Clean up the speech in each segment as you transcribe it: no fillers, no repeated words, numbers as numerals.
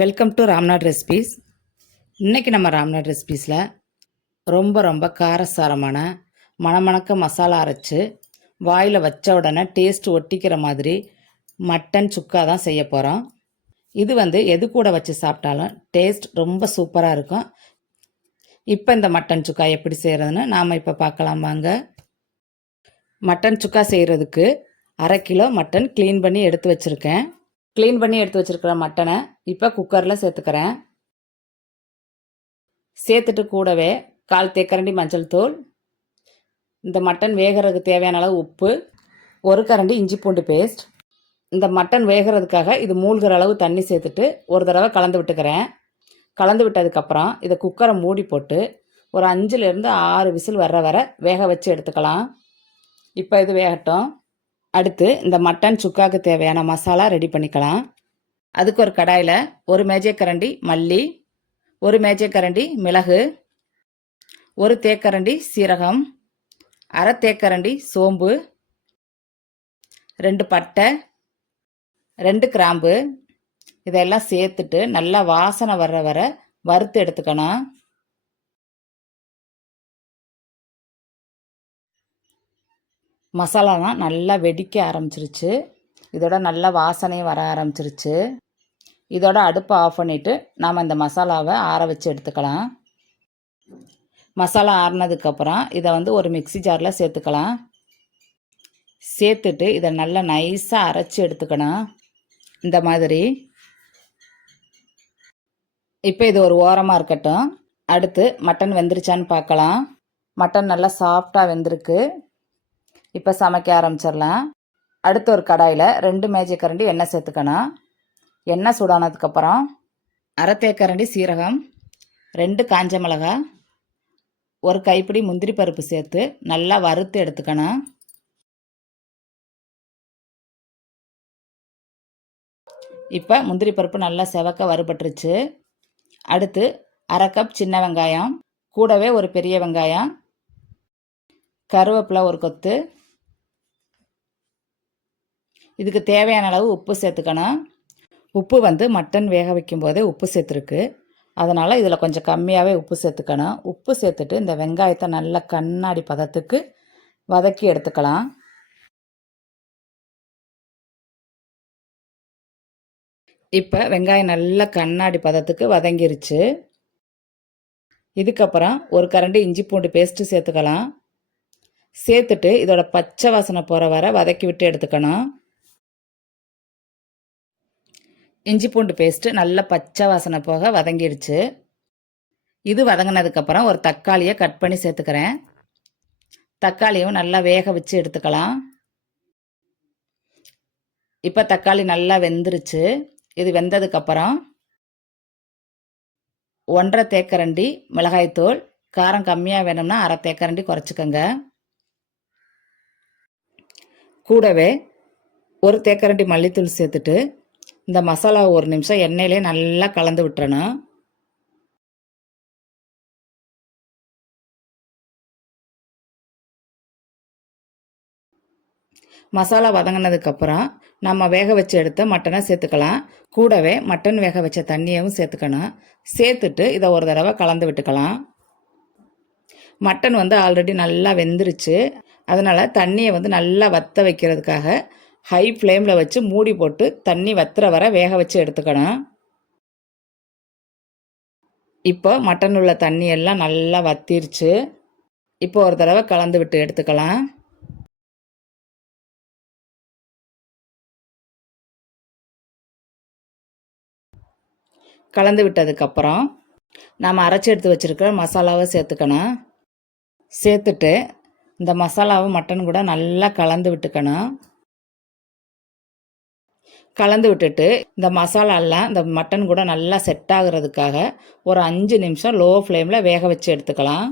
Welcome to Ramnad recipes. இன்றைக்கி நம்ம ராம்நாட் ரெசிபீஸில் ரொம்ப காரசாரமான மணமணக்க மசாலா அரைச்சி வாயில் வச்ச உடனே டேஸ்ட் ஒட்டிக்கிற மாதிரி மட்டன் சுக்கா தான் செய்ய போகிறோம். இது எது கூட வச்சு சாப்பிட்டாலும் டேஸ்ட் ரொம்ப சூப்பராக இருக்கும். இப்போ இந்த மட்டன் சுக்கா எப்படி செய்கிறதுன்னு நாம் இப்போ பார்க்கலாம் வாங்க. மட்டன் சுக்கா செய்கிறதுக்கு 1/2 கிலோ மட்டன் க்ளீன் பண்ணி எடுத்து வச்சுருக்கேன். க்ளீன் பண்ணி எடுத்து வச்சுருக்கிற மட்டனை இப்போ குக்கரில் சேர்த்துக்கிறேன். சேர்த்துட்டு கூடவே 1/4 தேக்கரண்டி மஞ்சள் தூள், இந்த மட்டன் வேகிறதுக்கு தேவையான அளவு உப்பு, 1 கரண்டி இஞ்சி பூண்டு பேஸ்ட். இந்த மட்டன் வேகிறதுக்காக இது மூழ்கிற அளவு தண்ணி சேர்த்துட்டு ஒரு தடவை கலந்து விட்டுக்கிறேன். கலந்து விட்டதுக்கப்புறம் இதை குக்கரை மூடி போட்டு ஒரு 5லேருந்து 6 விசில் வர வேக வச்சு எடுத்துக்கலாம். இப்போ இது வேகட்டும். அடுத்து இந்த மட்டன் சுக்காவுக்கு தேவையான மசாலா ரெடி பண்ணிக்கலாம். அதுக்கு ஒரு கடாயில் 1 மேஜைக்கரண்டி மல்லி, 1 மேஜைக்கரண்டி மிளகு, 1 தேக்கரண்டி சீரகம், 1/2 தேக்கரண்டி சோம்பு, 2 பட்டை, 2 கிராம்பு, இதெல்லாம் சேர்த்துட்டு நல்லா வாசனை வர வறுத்து எடுத்துக்கணும். மசாலாலாம் நல்லா வெடிக்க ஆரம்பிச்சிருச்சு. இதோட நல்ல வாசனையும் வர ஆரம்பிச்சிருச்சு. இதோட அடுப்பை ஆஃப் பண்ணிவிட்டு நாம் இந்த மசாலாவை ஆற வச்சு எடுத்துக்கலாம். மசாலா ஆறினதுக்கப்புறம் இதை ஒரு மிக்ஸி ஜாரில் சேர்த்துக்கலாம். சேர்த்துட்டு இதை நல்லா நைஸாக அரைச்சி எடுத்துக்கணும். இந்த மாதிரி. இப்போ இது ஒரு ஓரமாக இருக்கட்டும். அடுத்து மட்டன் வெந்துருச்சான்னு பார்க்கலாம். மட்டன் நல்லா சாஃப்டாக வெந்திருக்கு. இப்போ சமைக்க ஆரம்பிச்சிடலாம். அடுத்து ஒரு கடாயில் 2 மேஜைக்கரண்டி எண்ணெய் சேர்த்துக்கணும். எண்ணெய் சூடானதுக்கப்புறம் 1/2 தேக்கரண்டி சீரகம், 2 காஞ்ச மிளகாய், 1 கைப்பிடி முந்திரி பருப்பு சேர்த்து நல்லா வறுத்து எடுத்துக்கணும். இப்போ முந்திரி பருப்பு நல்லா செவக்க வறுபட்டுருச்சு. அடுத்து 1/2 கப் சின்ன வெங்காயம், கூடவே ஒரு பெரிய வெங்காயம், கருவேப்பிலை 1 கொத்து, இதுக்கு தேவையான அளவு உப்பு சேர்த்துக்கணும். உப்பு மட்டன் வேக வைக்கும் போதே உப்பு சேர்த்துருக்கு. அதனால் இதில் கொஞ்சம் கம்மியாகவே உப்பு சேர்த்துக்கணும். உப்பு சேர்த்துட்டு இந்த வெங்காயத்தை நல்லா கண்ணாடி பதத்துக்கு வதக்கி எடுத்துக்கலாம். இப்போ வெங்காயம் நல்லா கண்ணாடி பதத்துக்கு வதங்கிருச்சு. இதுக்கப்புறம் 1 கரண்டி இஞ்சி பூண்டு பேஸ்ட்டு சேர்த்துக்கலாம். சேர்த்துட்டு இதோட பச்சை வாசனை போகிற வரை வதக்கி விட்டு எடுத்துக்கணும். இஞ்சி பூண்டு பேஸ்ட்டு நல்லா பச்சை வாசனை போக வதங்கிடுச்சு. இது வதங்கினதுக்கப்புறம் ஒரு தக்காளியை கட் பண்ணி சேர்த்துக்கிறேன். தக்காளியும் நல்லா வேக வச்சு எடுத்துக்கலாம். இப்போ தக்காளி நல்லா வெந்துருச்சு. இது வெந்ததுக்கப்புறம் 1/2 தேக்கரண்டி மிளகாய்த்தூள், காரம் கம்மியாக வேணும்னா 1/2 தேக்கரண்டி குறைச்சிக்கோங்க. கூடவே 1 தேக்கரண்டி மல்லித்தூள் சேர்த்துட்டு இந்த மசாலாவை 1 நிமிஷம் எண்ணெயிலே நல்லா கலந்து விட்டுறணும். மசாலா வதங்கினதுக்கப்புறம் நம்ம வேக வச்சு எடுத்த மட்டனை சேர்த்துக்கலாம். கூடவே மட்டன் வேக வச்ச தண்ணியவும் சேர்த்துக்கணும். சேர்த்துட்டு இதை ஒரு தடவை கலந்து விட்டுக்கலாம். மட்டன் ஆல்ரெடி நல்லா வெந்துருச்சு. அதனால் தண்ணியை நல்லா வற்ற வைக்கிறதுக்காக ஹை ஃப்ளேமில் வச்சு மூடி போட்டு தண்ணி வத்துற வர வேக வச்சு எடுத்துக்கணும். இப்போ மட்டன் உள்ள தண்ணி எல்லாம் நல்லா வத்திருச்சு. இப்போ ஒரு தடவை கலந்து விட்டு எடுத்துக்கலாம். கலந்து விட்டதுக்கப்புறம் நாம் அரைச்சி எடுத்து வச்சுருக்கிற மசாலாவை சேர்த்துக்கணும். சேர்த்துட்டு இந்த மசாலாவை மட்டன் கூட நல்லா கலந்து விட்டுக்கணும். கலந்து விட்டுட்டு இந்த மசாலாலாம் இந்த மட்டன் கூட நல்லா செட் ஆகுறதுக்காக ஒரு 5 நிமிஷம் லோ ஃப்ளேமில் வேக வச்சு எடுத்துக்கலாம்.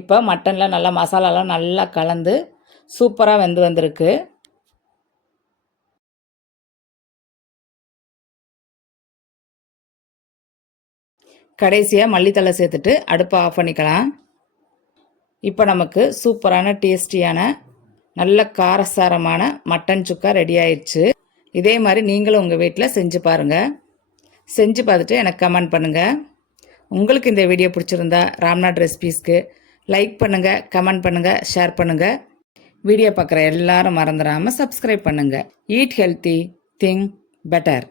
இப்போ மட்டனில் நல்லா மசாலாலாம் நல்லா கலந்து சூப்பராக வந்திருக்கு. கடைசியாக மல்லித்தழை சேர்த்துட்டு அடுப்பை ஆஃப் பண்ணிக்கலாம். இப்போ நமக்கு சூப்பரான டேஸ்டியான நல்ல காரசாரமான மட்டன் சுக்கா ரெடி ஆயிடுச்சு. இதே மாதிரி நீங்களும் உங்கள் வீட்டில் செஞ்சு பாருங்கள். செஞ்சு பார்த்துட்டு எனக்கு கமெண்ட் பண்ணுங்கள். உங்களுக்கு இந்த வீடியோ பிடிச்சிருந்தா ராம்நாத் ரெசிபீஸ்க்கு லைக் பண்ணுங்கள், கமெண்ட் பண்ணுங்கள், ஷேர் பண்ணுங்கள். வீடியோ பார்க்குற எல்லாரும் மறந்துடாமல் சப்ஸ்கிரைப் பண்ணுங்கள். Eat healthy, think better.